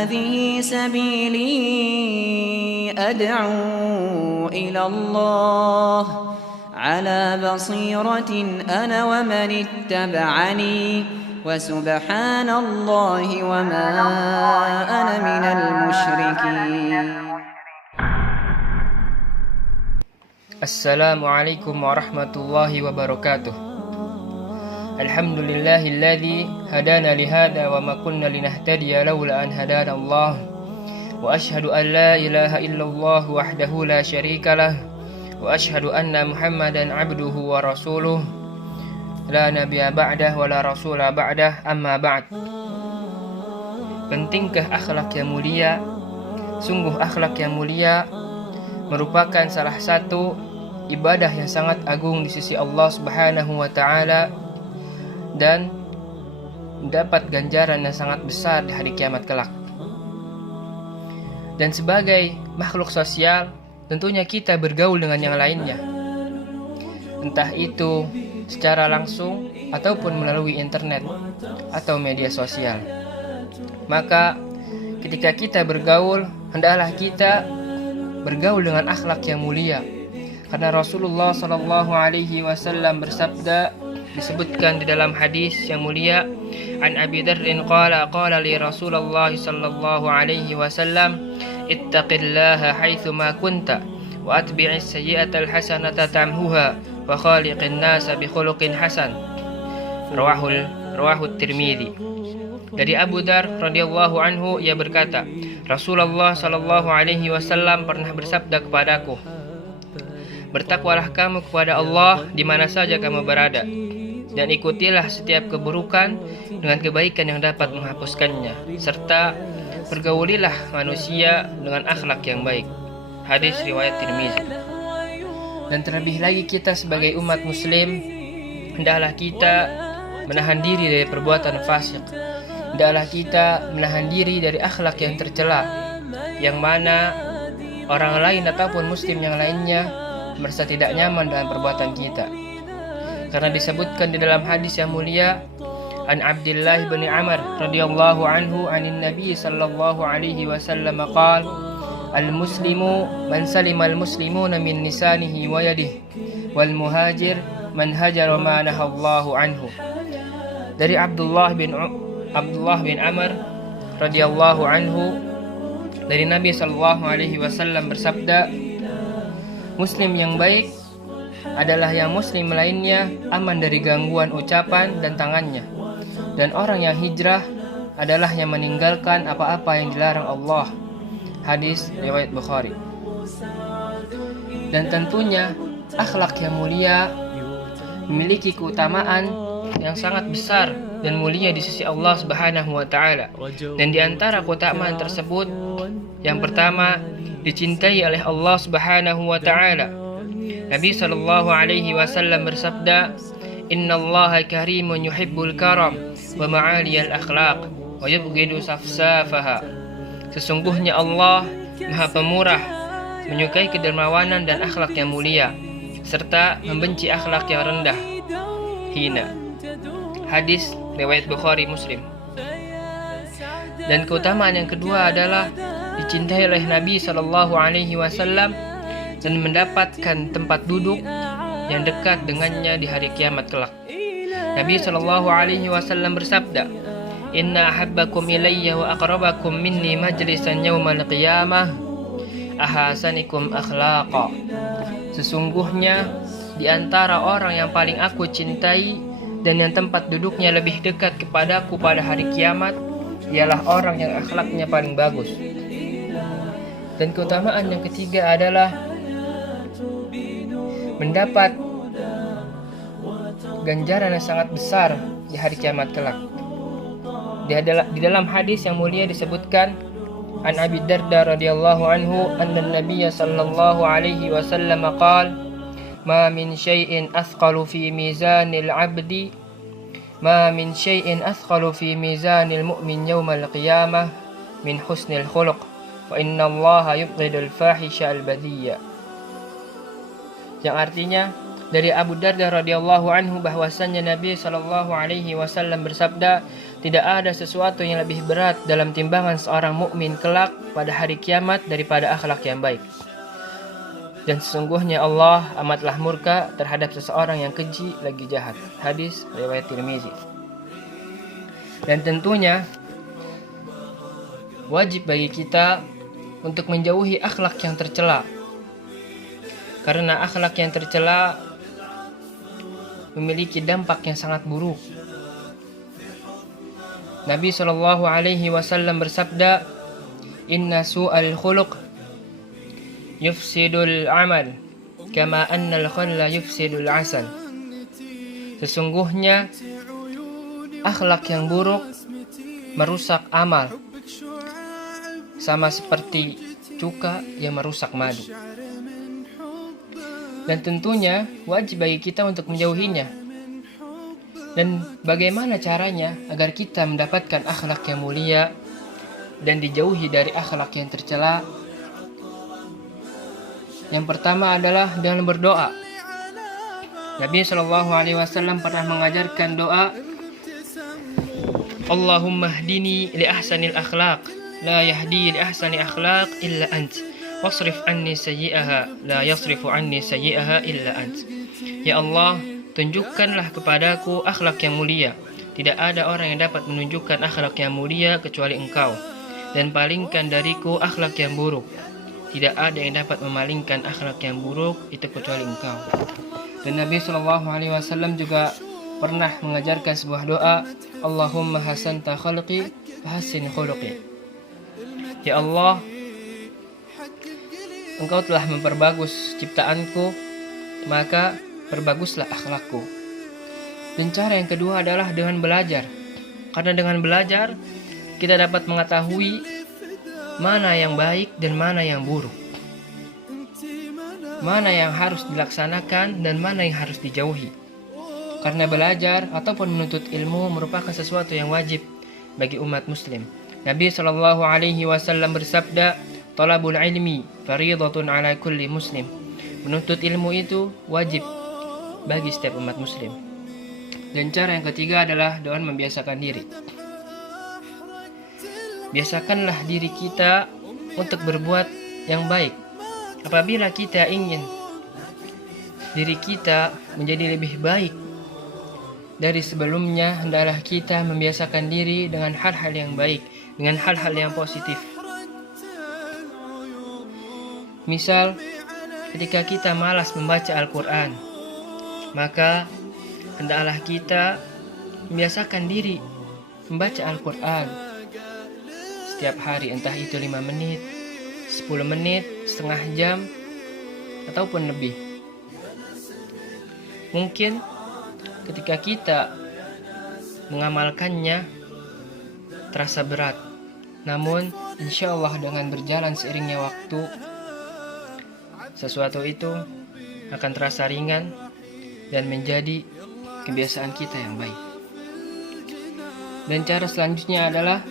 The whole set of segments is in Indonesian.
هذه سبيلي أدعو إلى الله على بصيرة أنا ومن اتبعني وسبحان الله وما أنا من المشركين. Assalamualaikum warahmatullahi wabarakatuh. Alhamdulillahilladzi hadana lihada wa ma kunna linahtadiya laula an hadana Allah. Wa ashhadu an la ilaha illallah wahdahu la syarikalah wa ashhadu anna Muhammadan abduhu wa rasuluh. La nabiyya ba'dah wa la rasula ba'dah, amma ba'd. Pentingkah akhlak yang mulia? Sungguh akhlak yang mulia merupakan salah satu ibadah yang sangat agung di sisi Allah Subhanahu wa taala dan mendapat ganjaran yang sangat besar di hari kiamat kelak. Dan sebagai makhluk sosial, tentunya kita bergaul dengan yang lainnya, entah itu secara langsung ataupun melalui internet atau media sosial. Maka ketika kita bergaul, hendaklah kita bergaul dengan akhlak yang mulia, karena Rasulullah sallallahu alaihi wasallam bersabda, disebutkan di dalam hadis yang mulia, an Abi Dzarrin qala li Rasulullah sallallahu alaihi wasallam, ittaqillaha haitsu ma kunta wa atbi'is sayyi'atal hasanata tamhuha wa khaliqin nasa bi khuluqin hasan. Rawahu Tirmidzi. Dari Abu Dzar radhiyallahu anhu, ia berkata, Rasulullah sallallahu alaihi wasallam pernah bersabda kepadaku, bertakwalah kamu kepada Allah di mana saja kamu berada, dan ikutilah setiap keburukan dengan kebaikan yang dapat menghapuskannya, serta pergaulilah manusia dengan akhlak yang baik. Hadis riwayat Tirmidzi. Dan terlebih lagi kita sebagai umat muslim, hendaklah kita menahan diri dari perbuatan fasik. Hendaklah kita menahan diri dari akhlak yang tercela, yang mana orang lain ataupun muslim yang lainnya merasa tidak nyaman dengan perbuatan kita. Karena disebutkan di dalam hadis yang mulia, an Abdullah bin Amr radhiyallahu anhu anin Nabi sallallahu alaihi wasallam qala, al-muslimu man salima al-muslimuna min lisanihi wa yadihi wal muhajir man hajara ma nahallahu anhu. Dari Abdullah bin Amr radhiyallahu anhu, dari Nabi sallallahu alaihi wasallam bersabda, Muslim yang baik adalah yang muslim lainnya aman dari gangguan ucapan dan tangannya. Dan orang yang hijrah adalah yang meninggalkan apa-apa yang dilarang Allah. Hadis riwayat Bukhari. Dan tentunya akhlak yang mulia memiliki keutamaan yang sangat besar dan mulia di sisi Allah Subhanahu wa taala. Dan di antara keutamaan tersebut, yang pertama, dicintai oleh Allah Subhanahu wa taala. Nabi sallallahu alaihi wasallam bersabda, "Innallaha karimun yuhibbul karam wa ma'aliyal akhlaq wa yubghidu safsafaha." Sesungguhnya Allah Maha Pemurah, menyukai kedermawanan dan akhlak yang mulia, serta membenci akhlak yang rendah, hina. Hadis riwayat Bukhari Muslim. Dan keutamaan yang kedua adalah dicintai oleh Nabi sallallahu alaihi wasallam dan mendapatkan tempat duduk yang dekat dengannya di hari kiamat kelak. Nabi sallallahu alaihi wasallam bersabda, "Inna ahabbakum ilayya wa aqrabakum minni majlisan yaumal qiyamah ahasanikum akhlaqa." Sesungguhnya di antara orang yang paling aku cintai dan yang tempat duduknya lebih dekat kepadaku pada hari kiamat ialah orang yang akhlaknya paling bagus. Dan keutamaan yang ketiga adalah mendapat ganjaran yang sangat besar di hari kiamat kelak. Di dalam hadis yang mulia disebutkan, an Abi Darda radhiyallahu anhu anna an-nabiy sallallahu alaihi wasallam qala, ma min syai'in athqalu fi mizanil 'abdi ma min syai'in athqalu fi mizanil mu'min yaumal qiyamah min husnil khuluq wa innallaha yubghidul fahisha al-badiyya. Yang artinya dari Abu Darda radhiyallahu anhu bahwasannya Nabi sallallahu alaihi wasallam bersabda, tidak ada sesuatu yang lebih berat dalam timbangan seorang mukmin kelak pada hari kiamat daripada akhlak yang baik. Dan sesungguhnya Allah amatlah murka terhadap seseorang yang keji lagi jahat. Hadis riwayat Tirmizi. Dan tentunya wajib bagi kita untuk menjauhi akhlak yang tercela. Karena akhlak yang tercela memiliki dampak yang sangat buruk. Nabi SAW bersabda, "Inna su'al khuluq yufsidul amal, kama annal khalla yufsidul asal." Sesungguhnya akhlak yang buruk merusak amal, sama seperti cuka yang merusak madu. Dan tentunya wajib bagi kita untuk menjauhinya. Dan bagaimana caranya agar kita mendapatkan akhlak yang mulia dan dijauhi dari akhlak yang tercela? Yang pertama adalah dengan berdoa. Nabi SAW pernah mengajarkan doa, Allahumma hdini li ahsanil akhlaq, la yahdi li ahsani akhlaq illa ant, wasrif anni sayyi'aha, la yasrifu anni sayyi'aha illa ant. Ya Allah, tunjukkanlah kepadaku akhlak yang mulia. Tidak ada orang yang dapat menunjukkan akhlak yang mulia kecuali Engkau. Dan palingkan dariku akhlak yang buruk. Tidak ada yang dapat memalingkan akhlak yang buruk itu kecuali Engkau. Dan Nabi SAW juga pernah mengajarkan sebuah doa, Allahumma hasanta khalqi fahassin khuluqi. Ya Allah, Engkau telah memperbagus ciptaanku, maka perbaguslah akhlakku. Dan cara yang kedua adalah dengan belajar. Karena dengan belajar kita dapat mengetahui mana yang baik dan mana yang buruk, mana yang harus dilaksanakan dan mana yang harus dijauhi. Karena belajar ataupun menuntut ilmu merupakan sesuatu yang wajib bagi umat muslim. Nabi SAW bersabda, "Talabul ilmi fariidatun ala kulli muslim." Menuntut ilmu itu wajib bagi setiap umat muslim. Dan cara yang ketiga adalah dengan membiasakan diri. Biasakanlah diri kita untuk berbuat yang baik. Apabila kita ingin diri kita menjadi lebih baik dari sebelumnya, hendaklah kita membiasakan diri dengan hal-hal yang baik, dengan hal-hal yang positif. Misal, ketika kita malas membaca Al-Quran, maka hendaklah kita membiasakan diri membaca Al-Quran setiap hari, entah itu 5 menit, 10 menit, setengah jam, ataupun lebih. Mungkin ketika kita mengamalkannya terasa berat, namun insya Allah dengan berjalan seiringnya waktu, sesuatu itu akan terasa ringan dan menjadi kebiasaan kita yang baik. Dan cara selanjutnya adalah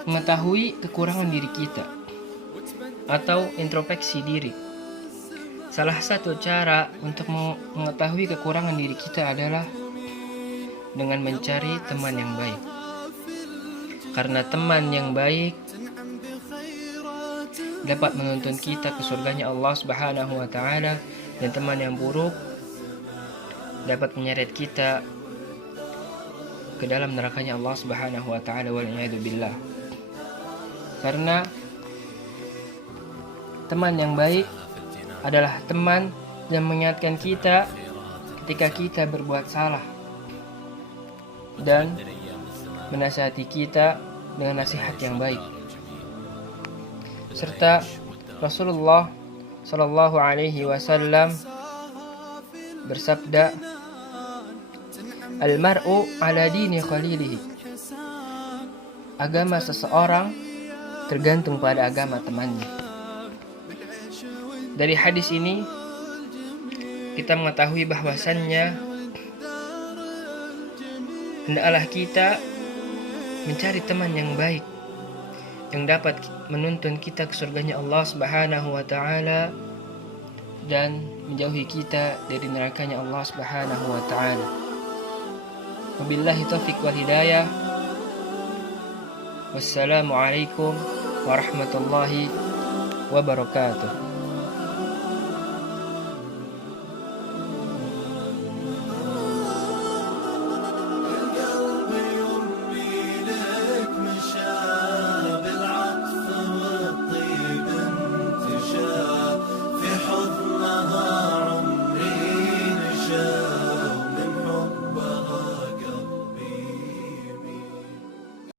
mengetahui kekurangan diri kita atau introspeksi diri. Salah satu cara untuk mengetahui kekurangan diri kita adalah dengan mencari teman yang baik. Karena teman yang baik dapat menuntun kita ke surganya Allah Subhanahu wa taala, dan teman yang buruk dapat menyeret kita ke dalam nerakanya Allah Subhanahu wa taala, wal iyadu billah. Karena teman yang baik adalah teman yang mengingatkan kita ketika kita berbuat salah dan menasihati kita dengan nasihat yang baik. Serta Rasulullah Shallallahu Alaihi Wasallam bersabda, "Al-mar'u ala dini khalilihi." Agama seseorang tergantung pada agama temannya. Dari hadis ini kita mengetahui bahwasannya hendaklah kita mencari teman yang baik yang dapat menuntun kita ke surganya Allah Subhanahu wa taala dan menjauhi kita dari nerakanya Allah Subhanahu wa taala. Wabillahi taufiq wal hidayah. Wassalamualaikum warahmatullahi wabarakatuh.